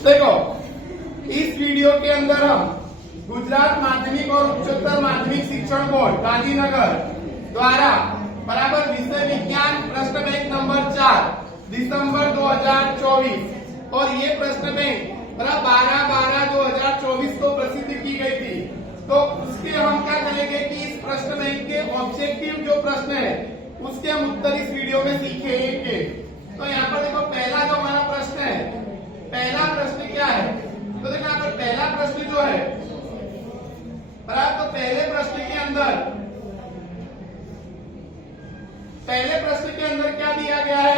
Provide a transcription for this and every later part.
देखो, इस वीडियो के अंदर हम गुजरात माध्यमिक और उच्चतर माध्यमिक शिक्षण बोर्ड गांधीनगर द्वारा बराबर विषय विज्ञान प्रश्न बैंक नंबर 4 दिसंबर 2024 और ये प्रश्न बैंक 12/12/2024 को प्रसिद्ध की गई थी। तो उसके हम क्या करेंगे कि इस प्रश्न बैंक के ऑब्जेक्टिव जो प्रश्न है उसके हम उत्तर इस वीडियो में सीखेंगे। तो यहाँ पर देखो, पहला जो हमारा प्रश्न है, पहला प्रश्न क्या है? तो देखो यहाँ पर पहला प्रश्न जो है, तो पहले प्रश्न के अंदर क्या दिया गया है?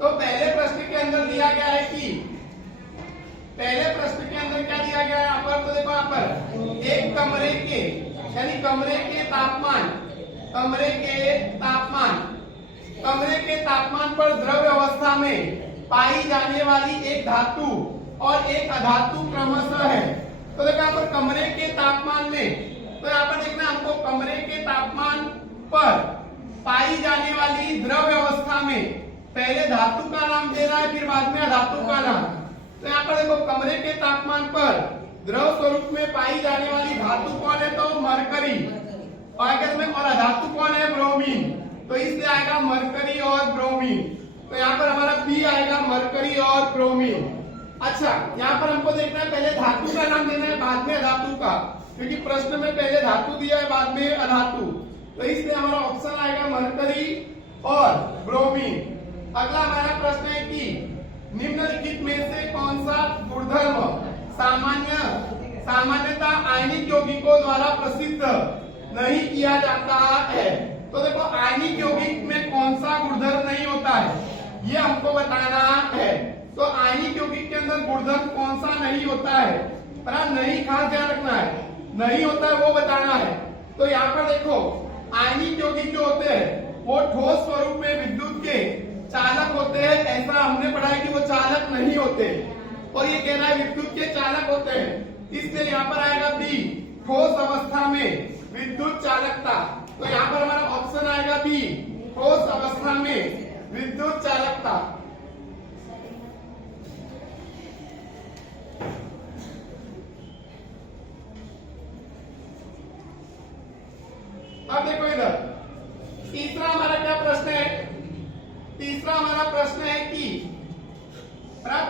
तो पहले प्रश्न के अंदर दिया गया है कि पहले प्रश्न के अंदर क्या दिया गया है यहाँ पर? तो देखो यहाँ पर एक कमरे के यानी कमरे के तापमान पर द्रव्य अवस्था में पाई जाने वाली एक धातु और एक अधातु क्रमशः है। तो देखो यहाँ पर कमरे के तापमान में, तो यहाँ पर देखना हमको कमरे के तापमान पर पाई जाने वाली द्रव्य अवस्था में पहले धातु का नाम देना है, फिर बाद में अधातु का नाम। तो यहाँ पर देखो, कमरे के तापमान पर द्रव स्वरूप में पाई जाने वाली धातु कौन है? तो मरकरी। और अधातु कौन है? ब्रोमीन। तो इसलिए आएगा मरकरी और ब्रोमीन। तो यहाँ पर हमारा बी आएगा, मरकरी और ब्रोमीन। अच्छा, यहाँ पर हमको देखना है पहले धातु का नाम देना है, बाद में अधातु का, क्योंकि प्रश्न में पहले धातु दिया है, बाद में अधातु। तो इसलिए हमारा ऑप्शन आएगा मरकरी और ब्रोमीन। अगला हमारा प्रश्न है कि निम्नलिखित में से कौन सा गुणधर्म सामान्यतः आयनिक यौगिकों द्वारा प्रसिद्ध नहीं किया जाता है? तो देखो, आयनिक यौगिक में कौन सा गुणधर्म नहीं होता है, ये हमको बताना है। तो आयनिक यौगिक के अंदर गुणधर्म कौन सा नहीं होता है? पर नहीं, खास ध्यान रखना है, नहीं होता है वो बताना है। तो यहाँ पर देखो, आयनिक यौगिक जो होते हैं वो ठोस स्वरूप में विद्युत के चालक होते हैं, ऐसा हमने पढ़ा है कि वो चालक नहीं होते, और ये कह रहा है विद्युत के चालक होते हैं। इसलिए यहाँ पर आएगा बी, ठोस अवस्था में विद्युत चालकता। तो यहाँ पर हमारा ऑप्शन आएगा बी, ठोस अवस्था में विद्युत चालकता। अब देखो इधर, तीसरा हमारा क्या प्रश्न है? तीसरा हमारा प्रश्न है कि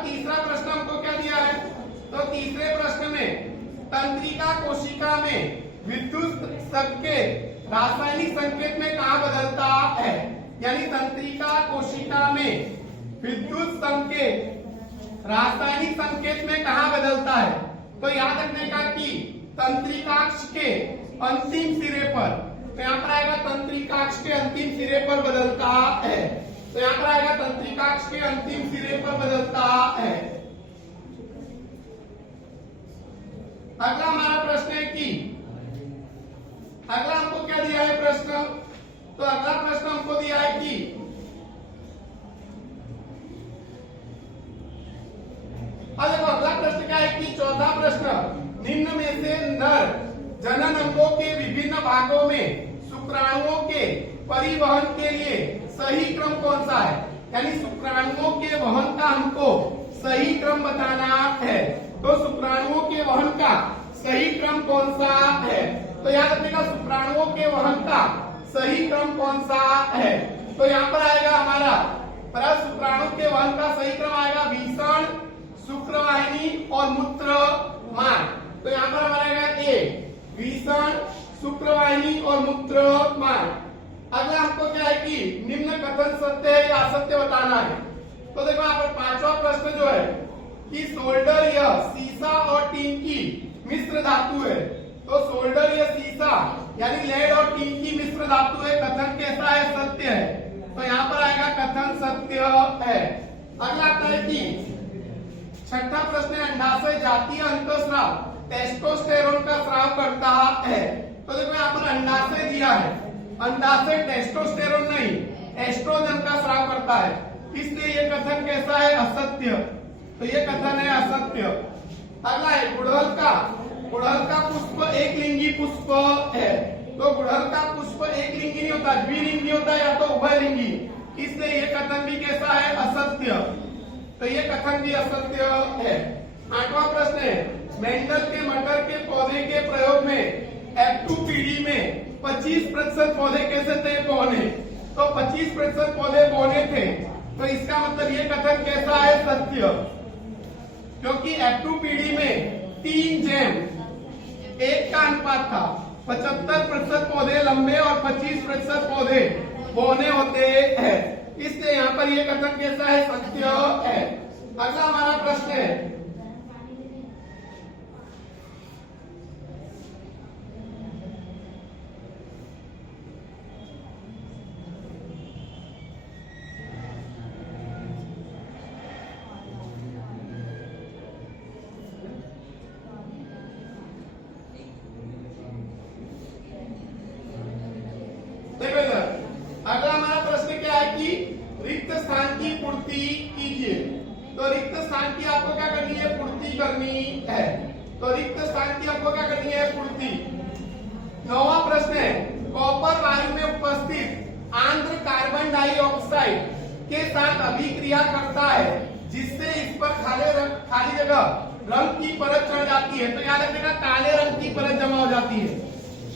तीसरा प्रश्न हमको क्या दिया है? तो तीसरे प्रश्न में तंत्रिका कोशिका में विद्युत संकेत रासायनिक संकेत में कहाँ बदलता है? यानी तंत्रिका कोशिका में विद्युत संकेत रासायनिक संकेत में कहाँ बदलता है? तो याद रखने का कि तंत्रिकाक्ष के अंतिम सिरे पर, तो यहाँ पर आएगा तंत्रिकाक्ष के अंतिम सिरे पर बदलता है। तो यहाँ पर आएगा तंत्रिकाक्ष के अंतिम सिरे पर बदलता है। अगला हमारा प्रश्न है कि अगला हमको क्या दिया है प्रश्न? तो अगला प्रश्न हमको दिया है कि देखो, अगला प्रश्न क्या है कि चौथा प्रश्न, निम्न में से नर जनन अंगों के विभिन्न भागों में शुक्राणुओं के परिवहन के लिए सही क्रम कौन सा है? यानी शुक्राणुओं के वहन का हमको सही क्रम बताना है। तो शुक्राणुओं के वहन का सही क्रम कौन सा है? तो याद रखिएगा, शुक्राणुओं के वहन का सही क्रम कौन सा है? तो यहाँ पर आएगा हमारा शुक्राणु के वहन का सही क्रम आएगा भीषण, शुक्रवाहिनी और मूत्र मार्ग। तो यहाँ पर हमारा आएगा ए, भीषण, शुक्रवाहिनी और मूत्र मार्ग। अगला हमको क्या है कि निम्न कथन सत्य है या असत्य बताना है। तो देखो यहाँ पर पांचवा प्रश्न जो है कि सोल्डर यह सीसा और टीन की मिश्र धातु है। तो सोल्डर यह सीसा यानी लेड और टीन की मिश्र धातु है, कथन कैसा है? सत्य है। तो यहाँ पर आएगा कथन सत्य है। अगला आता है कि छठा प्रश्न है, अंडाशय जातीय अंतःस्राव टेस्टोस्टेरोन का स्राव करता है। तो देखो यहाँ पर अंडाशय दिया है, अंडाशय टेस्टोस्टेरोन नहीं एस्ट्रोजन का स्राव करता है, इसलिए ये कथन कैसा है? असत्य। तो ये कथन है असत्य। अगला है गुड़हल का पुष्प एक लिंगी पुष्प है। तो गुड़हल का पुष्प एक लिंगी नहीं होता, द्विलिंगी होता है या तो उभयलिंगी, इसलिए ये कथन भी कैसा है? असत्य। तो ये कथन भी असत्य है। 8वां प्रश्न है, मेंडल के मटर के पौधे के प्रयोग में F2PD में 25% पौधे कैसे थे बोने? तो 25% पौधे बोने थे, तो इसका मतलब ये कथन कैसा है? सत्य, क्योंकि F2PD में 3 जैम 1 का अनुपात था। 75% पौधे लंबे और 25% पौधे बोने होते हैं, इसलिए यहाँ पर ये कथन कैसा है? सत्य है। अगला हमारा प्रश्न है, अगला हमारा प्रश्न क्या है कि रिक्त स्थान की पूर्ति कीजिए। तो रिक्त स्थान की आपको क्या करनी है? पूर्ति करनी है। तो रिक्त स्थान की आपको क्या करनी है? पूर्ति। 9वां प्रश्न है, कॉपर वायु में उपस्थित आंध्र कार्बन डाइऑक्साइड के साथ अभिक्रिया करता है, जिससे इस पर खाली जगह रंग की परत चढ़ जाती है। तो याद रखिएगा, काले रंग की परत जमा हो जाती है।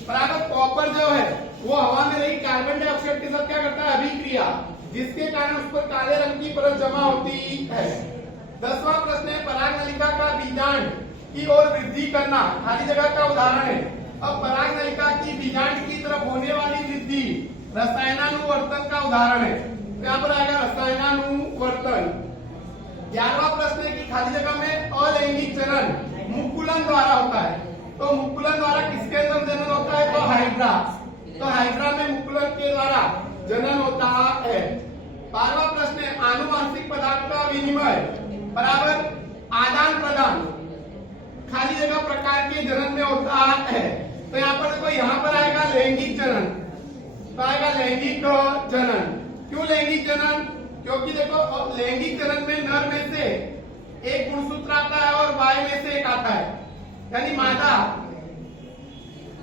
बराबर, कॉपर जो है वो हवा में रही कार्बन डाइऑक्साइड के साथ क्या करता है? अभिक्रिया, जिसके कारण उस पर काले रंग की परत जमा होती है। 10वां प्रश्न है, पराग नलिका का बीजांड की ओर वृद्धि करना खाली जगह का उदाहरण है। अब पराग नलिका की बीजांड की तरफ होने वाली वृद्धि रसायनानुवर्तन का उदाहरण है। तो यहाँ पर आएगा रसायनानुवर्तन। 11वां प्रश्न है कि खाली जगह में अलैंगिक जनन मुकुलन द्वारा होता है। तो मुकुलन द्वारा किसके अंदर जनन होता है? तो हाइड्रा। तो हाइड्रा में मुकुलन के द्वारा जनन होता है। 12वां प्रश्न है, आनुवांशिक पदार्थ का विनिमय बराबर आदान प्रदान खाली जगह प्रकार के जनन में होता है। तो यहाँ पर देखो, यहाँ पर आएगा लैंगिक जनन। तो आएगा लैंगिक जनन। क्यों लैंगिक जनन? क्योंकि देखो, लैंगिक जनन में नर में से एक गुणसूत्र आता है और वाय में से एक आता है, यानी मादा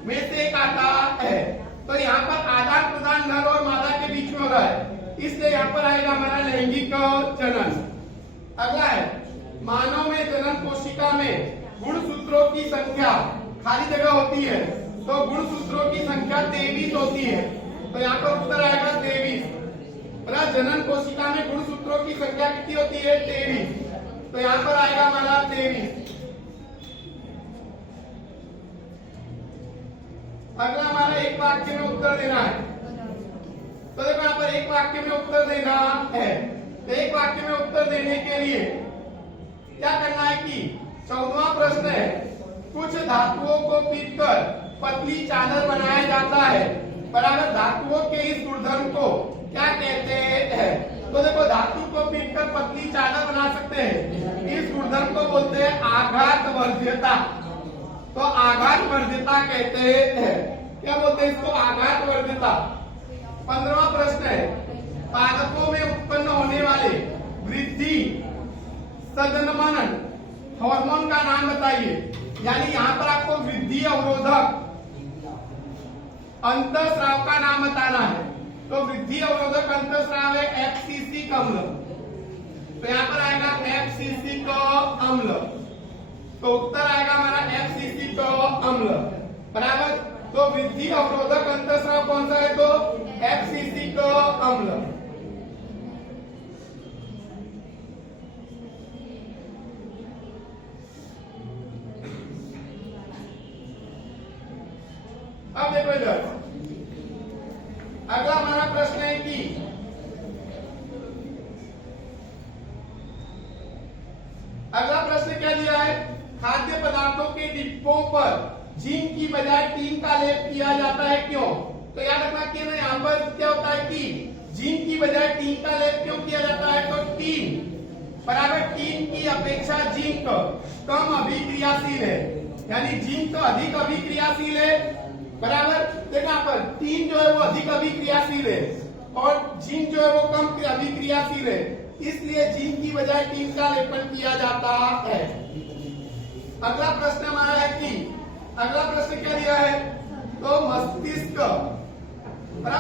में से एक आता है। तो यहाँ पर आदान प्रदान नर और मादा के बीच में हो रहा है, इसलिए यहाँ पर आएगा हमारा लैंगिक जनन। अगला है, मानव में जनन कोशिका में गुणसूत्रों की संख्या खाली जगह होती है। तो गुणसूत्रों की संख्या 23 होती है। तो यहाँ पर उत्तर आएगा 23। जनन कोशिका में गुणसूत्रों की संख्या कितनी होती है? 23। तो यहाँ पर आएगा हमारा 23। अगला हमारा एक वाक्य में उत्तर देना है। तो देखो, यहाँ पर एक वाक्य में उत्तर देना है। तो एक वाक्य में उत्तर देने के लिए क्या करना है कि 14वां प्रश्न है, कुछ धातुओं को पीटकर पतली चादर बनाया जाता है। बराबर, धातुओं के इस गुणधर्म को क्या कहते हैं? तो देखो, धातु को पीटकर पतली चादर बना सकते हैं, इस गुणधर्म को बोलते हैं आघात वर्ध्यता। तो आघात वर्ध्यता कहते हैं। क्या बोलते हैं इसको? आघात वर्ध्यता। 15वां प्रश्न है, पादपों में उत्पन्न होने वाले वृद्धि सदनमनन हार्मोन का नाम बताइए। यानी यहाँ पर आपको वृद्धि अवरोधक अंतःस्राव का नाम बताना है। तो वृद्धि अवरोधक अंतःस्राव है FCC का अम्ल। तो यहाँ पर आएगा FCC का अम्ल। तो उत्तर आएगा हमारा FCC का अम्ल। बराबर, तो वृद्धि अवरोधक अंतःस्राव कौन सा है? तो FCC का अम्ल। अब देखो इधर, अगला हमारा प्रश्न है कि अगला प्रश्न क्या दिया है? खाद्य पदार्थों के डिब्बों पर जिंक की बजाय टीन का लेप किया जाता है, क्यों? तो याद रखना कि यहाँ पर क्या होता है कि जिंक की बजाय टीन का लेप क्यों किया जाता है? तो टीन बराबर, टीन की अपेक्षा जिंक कम अभिक्रियाशील है, यानी जिंक तो अधिक अभिक्रियाशील है। बराबर, देखो यहाँ पर टीन जो है वो अधिक अभिक्रियाशील है और जिंक जो है वो कम अभिक्रियाशील है, इसलिए जिंक की बजाय टीन का लेपन किया जाता है। अगला प्रश्न हमारा है कि अगला प्रश्न क्या दिया है? तो मस्तिष्क,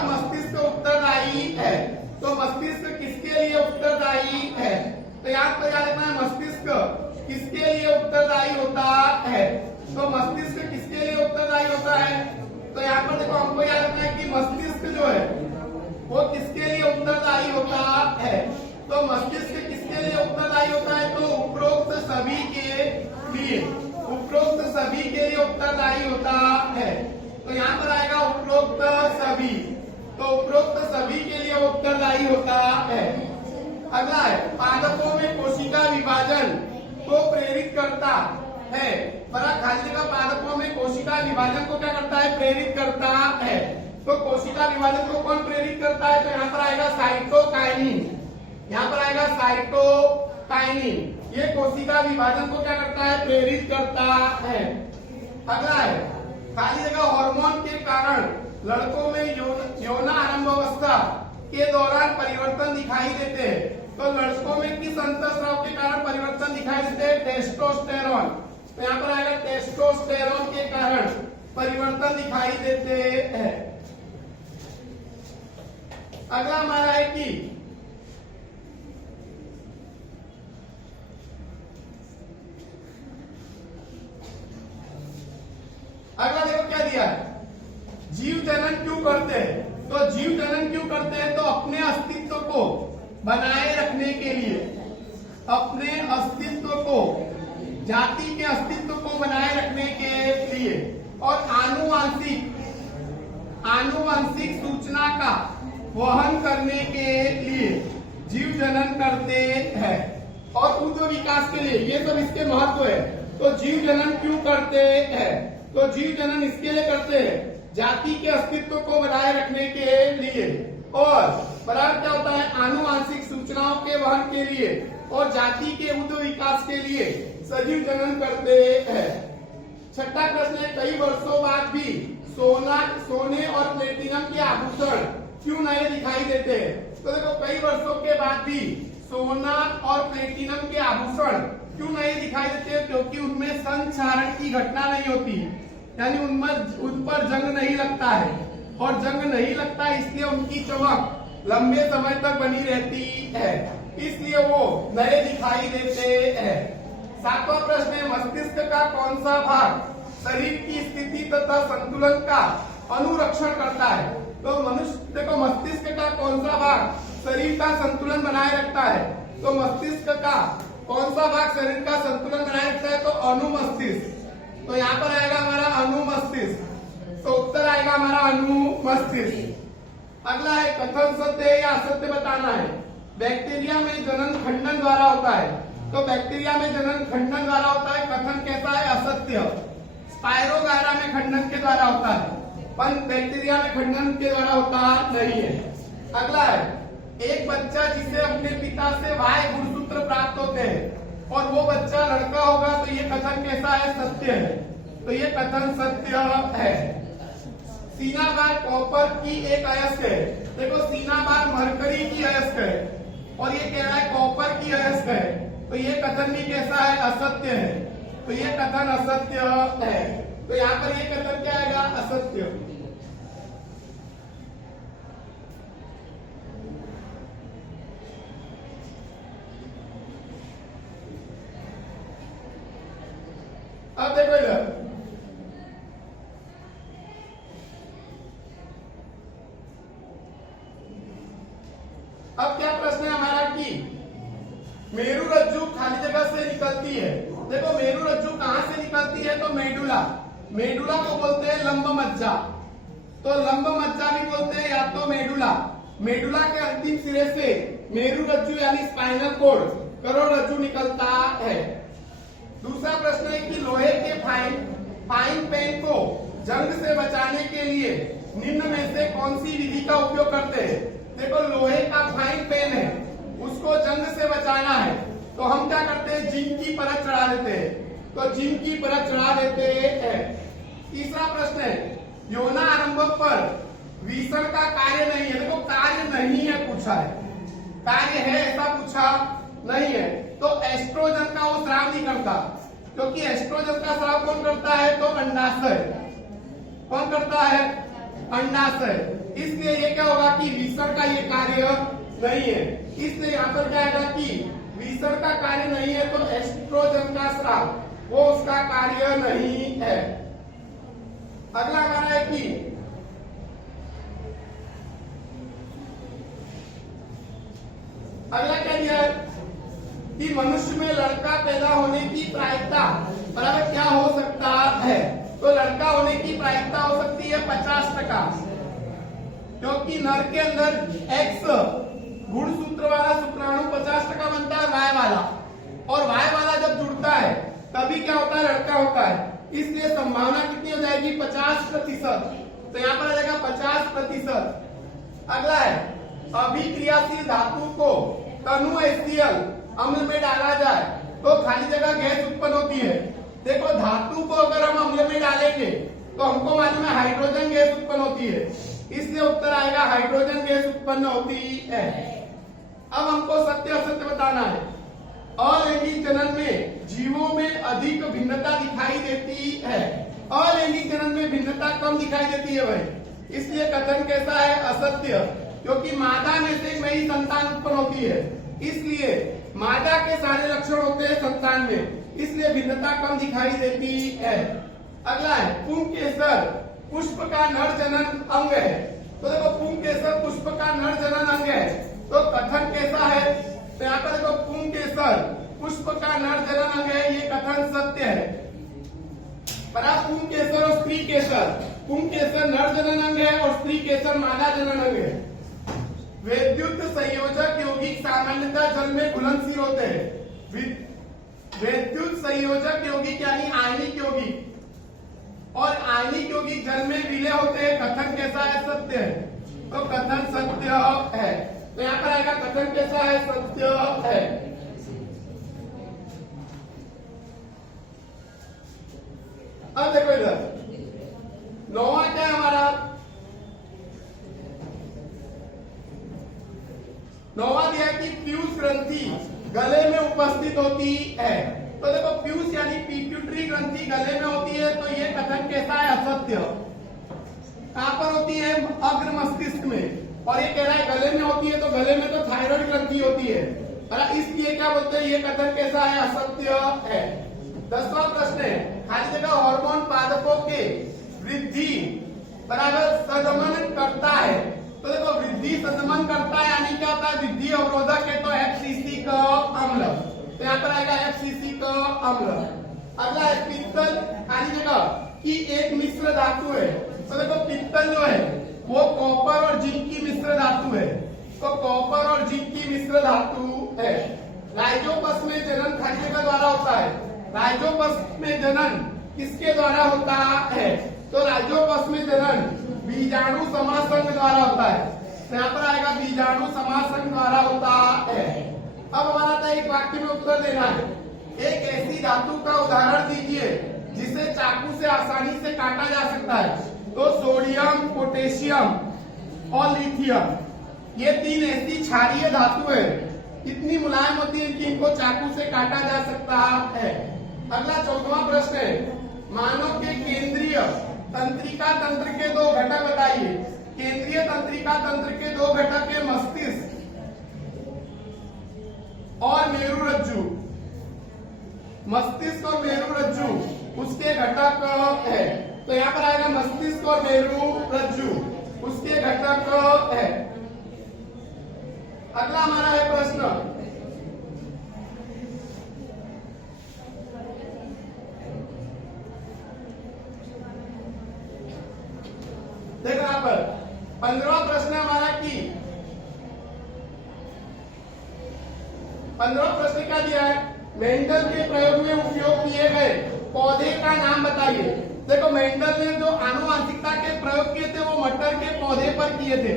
मस्तिष्क उत्तरदायी है। तो मस्तिष्क किसके लिए उत्तरदायी है? तो यहाँ पर याद रखना है, मस्तिष्क किसके लिए उत्तरदायी होता है। तो मस्तिष्क किसके लिए उत्तरदायी होता है? तो यहाँ पर देखो हमको याद रखना है कि मस्तिष्क जो है वो किसके लिए उत्तरदायी होता है। तो मस्तिष्क किसके लिए उत्तरदायी होता है? तो उपरोक्त सभी के लिए, उपरोक्त सभी के लिए उत्तरदायी होता है। तो यहाँ पर आएगा उपरोक्त सभी, तो उपरोक्त सभी के लिए उत्तरदायी होता है। अगला है पादपों में कोशिका विभाजन को प्रेरित करता है। बड़ा खाली जगह पादपों में कोशिका विभाजन को क्या करता है? प्रेरित करता है। तो कोशिका विभाजन को कौन प्रेरित करता है? तो यहाँ पर आएगा साइटोकाइनिन, यहाँ पर आएगा साइटोकाइनिन। ये कोशिका विभाजन को क्या करता है? प्रेरित करता है। अगला है खाली जगह हार्मोन के कारण लड़कों में यौनारंभ अवस्था के दौरान परिवर्तन दिखाई देते हैं। तो लड़कों में किस अंतःस्राव के कारण परिवर्तन दिखाई देते हैं? टेस्टोस्टेरोन। तो यहाँ पर आएगा टेस्टोस्टेरोन के कारण परिवर्तन दिखाई देते हैं। अगला हमारा है कि अगला देखो क्या दिया है, जीव जनन क्यों करते हैं? तो जीव जनन क्यों करते हैं? तो अपने अस्तित्व को बनाए रखने के लिए, अपने अस्तित्व को, जाति के अस्तित्व को बनाए रखने के लिए और आनुवांशिक सूचना का वहन करने के लिए जीव जनन करते हैं। और उद्भव विकास के लिए, ये सब इसके महत्व है। तो जीव जनन क्यों करते हैं? तो जीव जनन इसके लिए करते हैं जाति के अस्तित्व को बनाए रखने के लिए, और बराबर क्या होता है? आनुवांशिक सूचनाओं के वहन के लिए और जाति के उद्भव विकास के लिए सजीव जनन करते हैं। छठा प्रश्न है कई वर्षों बाद भी सोने और प्लेटिनम के आभूषण क्यों नए दिखाई देते हैं? तो देखो कई वर्षों के बाद भी सोना और प्लेटिनम के आभूषण क्यों नए दिखाई देते हैं? क्योंकि उनमें संक्षारण की घटना नहीं होती, यानी उन पर जंग नहीं लगता है, और जंग नहीं लगता इसलिए उनकी चमक लंबे समय तक बनी रहती है, इसलिए वो नए दिखाई देते हैं। सातवां प्रश्न है मस्तिष्क का कौन सा भाग शरीर की स्थिति तथा संतुलन का अनुरक्षण करता है? तो मनुष्य को मस्तिष्क का कौन सा भाग शरीर का संतुलन बनाए रखता है? तो मस्तिष्क का कौन सा भाग शरीर का संतुलन बनाए रखता है? तो अनुमस्तिष्क। तो यहाँ पर आएगा हमारा अनुमस्तिष्क, तो उत्तर आएगा हमारा अनुमस्तिष्क। अगला है कथन सत्य है या असत्य बताना है। बैक्टीरिया में जनन खंडन द्वारा होता है। तो बैक्टीरिया में जनन खंडन द्वारा होता है, कथन कैसा है? असत्य। स्पाइरोगायरा में खंडन के द्वारा होता है, पर बैक्टीरिया में खंडन के द्वारा होता नहीं है। अगला है एक बच्चा जिसे अपने पिता से वाय गुणसूत्र प्राप्त होते हैं और वो बच्चा लड़का होगा, तो ये कथन कैसा है? सत्य है। तो ये कथन सत्य है। सीनाबार कॉपर की एक अयस्क है। देखो सीनाबार मरकरी की अयस्क है और ये कह रहा है कॉपर की अयस्क है, तो ये कथन भी कैसा है? असत्य है। तो ये कथन असत्य है। तो यहाँ पर ये कथन क्या आएगा? असत्य। अब देखो इधर, अब क्या प्रश्न है हमारा कि मेरु रज्जु खाली जगह से निकलती है। देखो मेरु रज्जु कहां से निकलती है? तो मेडुला, मेडुला को बोलते हैं लंब मज्जा। तो लंब मज्जा भी बोलते हैं या तो मेडुला। मेडुला के अंतिम सिरे से मेरु रज्जु यानी स्पाइनल कॉर्ड, करोड़रज्जु निकलता है। दूसरा प्रश्न है कि लोहे के फाइन पेन को जंग से बचाने के लिए निम्न में से कौन सी विधि का उपयोग करते हैं? देखो लोहे का फाइन पेन है, उसको जंग से बचाना है, तो हम क्या करते हैं? जिंक की परत चढ़ा देते हैं। तो जिंक की परत चढ़ा देते हैं। तीसरा प्रश्न है यौनारंभ पर विषण का कार्य नहीं है। देखो कार्य नहीं है पूछा है, कार्य है ऐसा पूछा नहीं है। तो एस्ट्रोजन का वो स्राव नहीं करता, क्योंकि एस्ट्रोजन का स्राव कौन करता है? तो अंडाशय। कौन करता है? अंडाशय। इसलिए ये क्या होगा कि विषण का ये कार्य नहीं है। इसलिए यहाँ पर क्या आएगा कि विसर्ग का कार्य नहीं है तो एस्ट्रोजन का स्राव वो उसका कार्य नहीं है। अगला हमारा है कि अगला क्या दिया है कि मनुष्य में लड़का पैदा होने की प्रायिकता बराबर क्या हो सकता है। तो लड़का होने की प्रायिकता हो सकती है 50%, क्योंकि नर के अंदर एक्स गुणसूत्र वाला शुक्राणु 50% बनता है वाय वाला, और वाय वाला जब जुड़ता है तभी क्या होता है लड़का होता है। इसलिए संभावना कितनी हो जाएगी 50%। तो यहाँ पर आ जाएगा 50%। अगला है अभिक्रियाशील धातु को तनु HCl अम्ल में डाला जाए तो खाली जगह गैस उत्पन्न होती है। देखो धातु को अगर हम अम्ल में डालेंगे तो हमको मालूम है हाइड्रोजन गैस उत्पन्न होती है, इसलिए उत्तर आएगा हाइड्रोजन गैस उत्पन्न होती है। अब हमको सत्य असत्य बताना है। अलैंगिक जनन में जीवों में अधिक भिन्नता दिखाई देती है, अलैंगिक जनन में भिन्नता कम दिखाई देती है भाई, इसलिए कथन कैसा है असत्य, क्योंकि मादा में से नई संतान उत्पन्न होती है, इसलिए मादा के सारे लक्षण होते हैं संतान में, इसलिए भिन्नता कम दिखाई देती है। अगला है पुंकेसर पुष्प का नर जनन अंग है। तो देखो पुंकेसर पुष्प का नर जनन अंग है, तो कथन कैसा है। तो यहाँ पर देखो पुंकेसर पुष्प का नर जनन अंग है, ये कथन सत्य है। पर आप पुंकेसर और स्त्री केसर, पुंकेसर नर जनन अंग है और स्त्री केसर मादा जनन अंग है। विद्युत संयोजक यौगिक सामान्यतः जल में घुलनशील होते हैं। विद्युत संयोजक यौगिक यानी आयनिक यौगिक और आयनिक यौगिक जल में विलय होते हैं, कथन कैसा है सत्य है। तो कथन सत्य है। तो यहाँ पर आएगा कथन कैसा है सत्य है। अब देखो इधर नौवां क्या है हमारा, नौवां दिया कि पीयूष ग्रंथि गले में उपस्थित होती है। तो देखो पीयूष यानी पिट्यूटरी ग्रंथि गले में होती है, तो ये कथन कैसा है असत्य। कहां पर होती है अग्र मस्तिष्क में, और ये कह रहा है गले में होती है, तो गले में तो थायराइड ग्रंथि होती है, इसलिए क्या बोलते हैं ये कथन कैसा है असत्य है। 10वां प्रश्न है खाली जगह हार्मोन पादपों के वृद्धि बराबर संदमन करता है। तो देखो वृद्धि संदमन करता है यानी क्या होता है वृद्धि अवरोधक है, तो FCC का अम्ल, तो यहाँ पर आएगा FCC का अम्ल। अगला है पित्तल खाली जगह की एक मिश्र धातु है। तो देखो पित्तल जो है वो कॉपर और जिंक की मिश्र धातु है, तो कॉपर और जिंक की मिश्र धातु है। राइजोपस में जनन खाली जगह द्वारा होता है। राइजोपस में जनन किसके द्वारा होता है। तो राइजोपस में जनन बीजाणु समासंग द्वारा होता है, तो यहाँ पर आएगा बीजाणु समासंग द्वारा होता है। अब हमारा था एक वाक्य में उत्तर देना है। एक ऐसी धातु का उदाहरण दीजिए जिसे चाकू से आसानी से काटा जा सकता है। तो सोडियम, पोटेशियम और लिथियम, ये तीन ऐसी क्षारीय धातु है, इतनी मुलायम होती है कि इनको चाकू से काटा जा सकता है। अगला 14वां प्रश्न है मानव के केंद्रीय तंत्रिका तंत्र के दो घटक बताइए। केंद्रीय तंत्रिका तंत्र के दो घटक है मस्तिष्क और मेरुरज्जु। मस्तिष्क और मेरुरज्जु उसके घटक है, तो यहाँ पर आएगा मस्तिष्क और मेरुरज्जु उसके घटक है। अगला हमारा है प्रश्न देखो यहाँ पर 15वां प्रश्न हमारा की 15वां प्रश्न क्या दिया है मेंडल के प्रयोग में उपयोग किए गए पौधे का नाम बताइए। देखो मेंडल ने जो आनुवांशिकता के प्रयोग किए थे वो मटर के पौधे पर किए थे,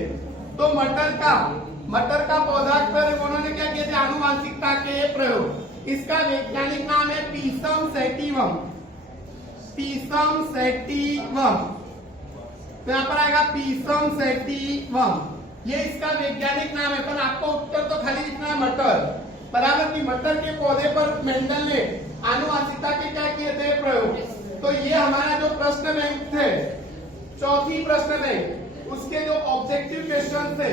तो मटर का पौधा पर उन्होंने क्या किए थे आनुवांशिकता के प्रयोग। इसका वैज्ञानिक नाम है पीसम सैटिवम। पीसम सैटिवम, तो यहाँ पर आएगा पीसम सैटिवम, ये इसका वैज्ञानिक नाम है। पर आपको उत्तर तो खाली लिखना है मटर, बराबर की मटर के पौधे पर मेंडल ने आनुवांशिकता के क्या किए थे प्रयोग। तो ये हमारा जो प्रश्न बैंक थे चौथी प्रश्न बैंक उसके जो ऑब्जेक्टिव क्वेश्चन थे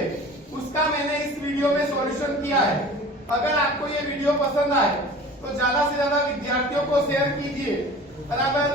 उसका मैंने इस वीडियो में सॉल्यूशन किया है। अगर आपको ये वीडियो पसंद आए तो ज्यादा से ज्यादा विद्यार्थियों को शेयर कीजिए और अगर